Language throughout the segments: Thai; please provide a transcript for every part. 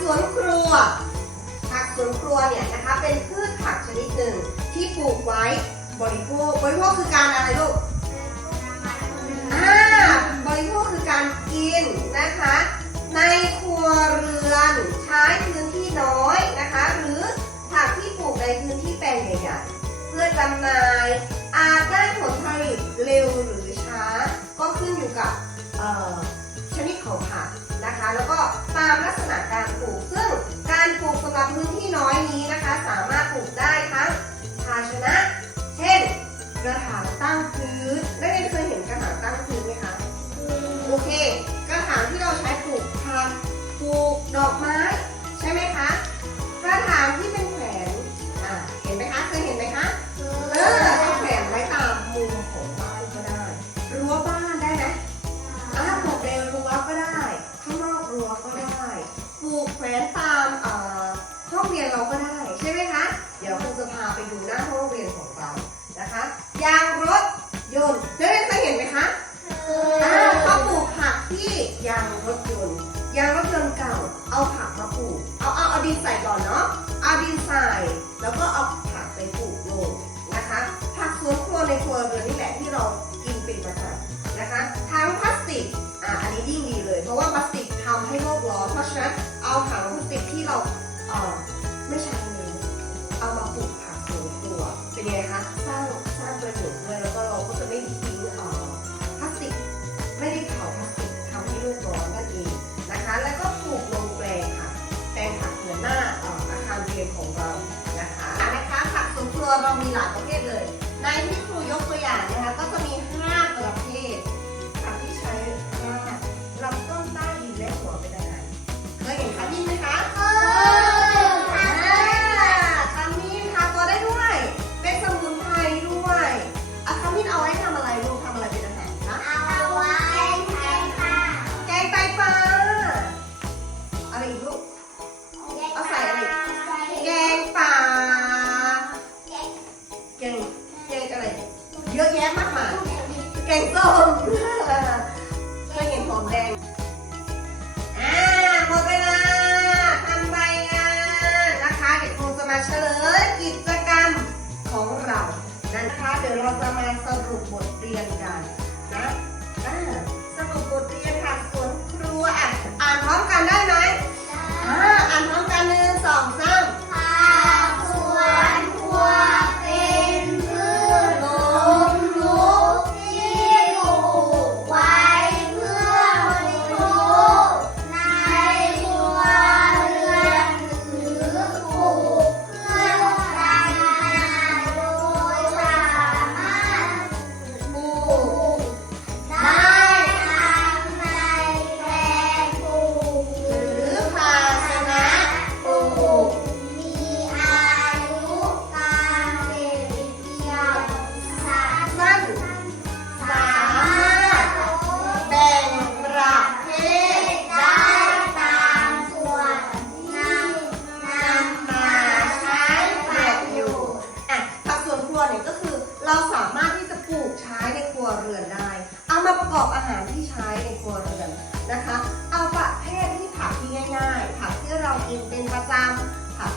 สวนครัว ผักสวนครัวเนี่ยนะคะเป็นพืชผักชนิดหนึ่งที่ปลูกไว้บริโภคบริโภคคือการอะไรลูกอ่าบริโภคคือการกินนะคะ ในครัวเรือนใช้พื้นที่น้อยนะคะ หรือผักที่ปลูกในพื้นที่แปลงใหญ่ๆเพื่อจำหน่ายอาจได้ผลผลิตเร็วหรือช้า ก็ขึ้นอยู่กับชนิดของผัก ปลูก ซึ่งการปลูกสำหรับพื้นที่น้อยนี้นะคะ สามารถปลูกได้ทั้งภาชนะ เช่นกระถางตั้งพื้นเยางรถยนต์ยางรถยนต์เก่า เอาผักมาปลูก เอาเอาเอาดินใส่ก่อนเนาะเอาดินใส่แล้วก็เอาผักไปปลูกลงนะคะ ผักสวนครัวในครัวเรือนนี่แหละที่เรากินเป็นประจำนะคะทั้งพลาสติกอ่าอันนี้ยิ่งดีเลย เพราะว่าพลาสติกทำให้โลกร้อนเพราะฉะนั้นเอาถังพลาสติกที่เราเอ่อไม่ใช้เลยเอามาปลูกผักสวนครัวเป็นไงคะสร้างสร้างประโยชน์ เรามีหลายประเภทเลยในทุก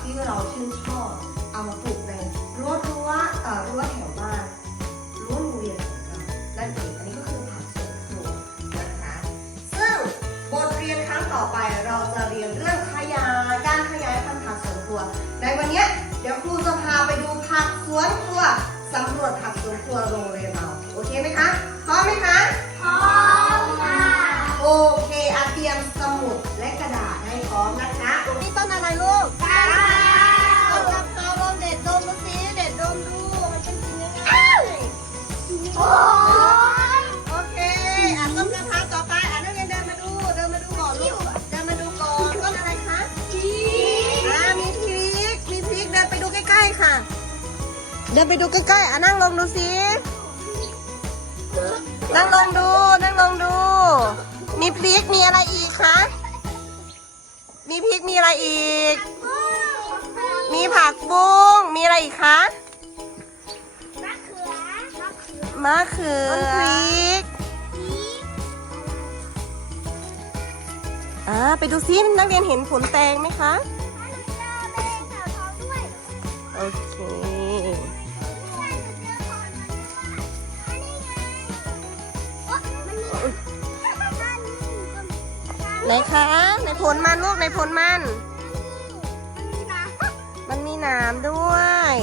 ที่เราชื่นชอบ เอามาปลูกในรั้วรั้วเอ่อรั้วแถวบ้านรั้วโรงเรียนของเรานั่นเองอันนี้ก็คือผักสวนครัวนะคะซึ่งบทเรียนครั้งต่อไปเราจะเรียนเรื่องขยายการขยายพันธุ์ผักสวนครัว ในวันนี้เดี๋ยวครูจะพาไปดูผักสวนครัว เดินไปดูใกล้ๆอะนั่งลงดูสินั่งลงดู นั่งลงดู มีพริกมีอะไรอีกคะ มีพริกมีอะไรอีก มีผักบุ้งมีอะไรอีกคะมะเขือต้นพริกอ่าไปดูซินักเรียนเห็นผลแตงไหมคะ โอเค ไหนคะในผลมันลูกในผลมัน มันมีน้ำด้วย